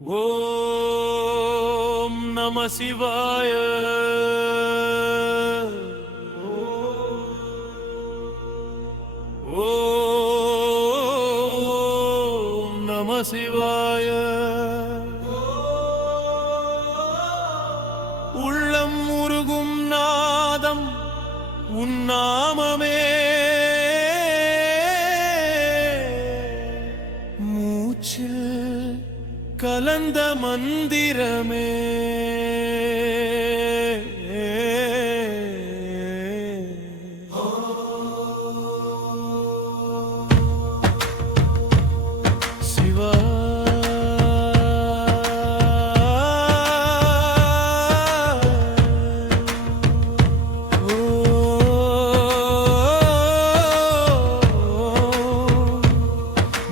ஓம் நம சிவாய. ஓம் நம சிவாய. உள்ளம் உருகும் நாதம் உன்னாமமே, மூச்சில் கலந்த மந்திரமே. சிவா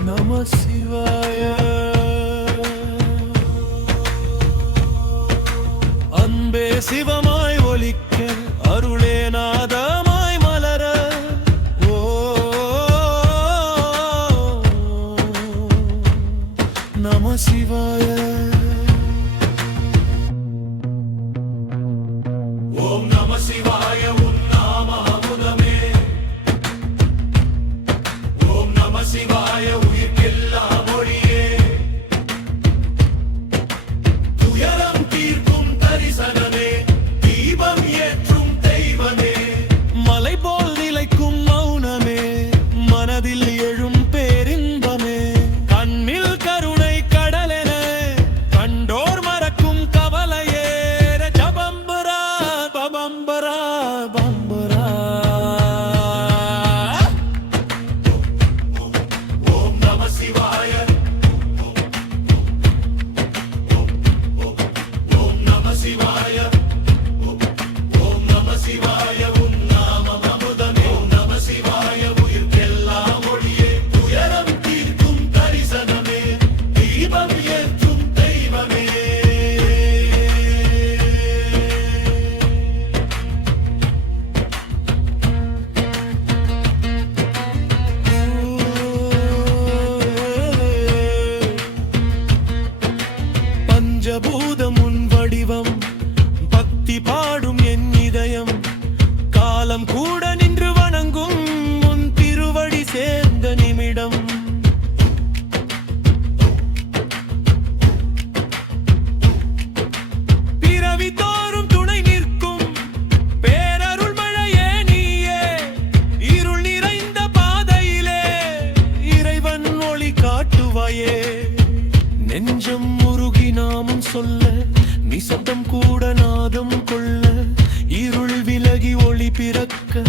நம சிவாய. அன்பே சிவமாய் ஒலிக்க, அருளே நாதமாய் மலர. ஓ நம சிவாய. ஓம் நம சிவாய. உன் நாம அமுதமே. ஓம் நம சிவாய. உயிர்க்கெல்லாம் மொழியே. துயரம் தீர்க்கும் தரிசனமே, தீபம் ஏற்றும் தெய்வமே. மலை போல் நிலைக்கும் மௌனமே, மனதில் எழும் பேரின்பமே. கண்ணில் கருணை கடலென, கண்டோர் மறக்கும் கவலையே. ஜபம்பரா பபம்பரா பம்பரா. ஓம் நம சிவாய. ஓம் நம சிவாய. ஓம் நம சிவாய. உன் நாமம் அமுதமே. ஓம் நம சிவாய. உயிர்க்கெல்லாம் ஒளியே. துயரம் தீர்க்கும் தரிசனமே, தீபம் ஏற்றும் தெய்வமே. பஞ்சபூதம் உன் வடிவம், பக்தி பாடும் என் இதயம். காலம் கூட நின்று வணங்கும் உன் திருவடி சேர்ந்த நிமிடம். பிறவி தோறும் துணை நிற்கும் பேரருள் மழையே நீயே. இருள் நிறைந்த பாதையிலே இறைவன் ஒளி காட்டுவாயே. நெஞ்சம் முருகி நாமம் சொல்ல, நிசப்தம் கூட நாதம் கொள்ள. இருள் விலகி ஒளி பிறக்க,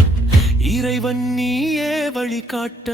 இறைவன் நீயே வழிகாட்ட.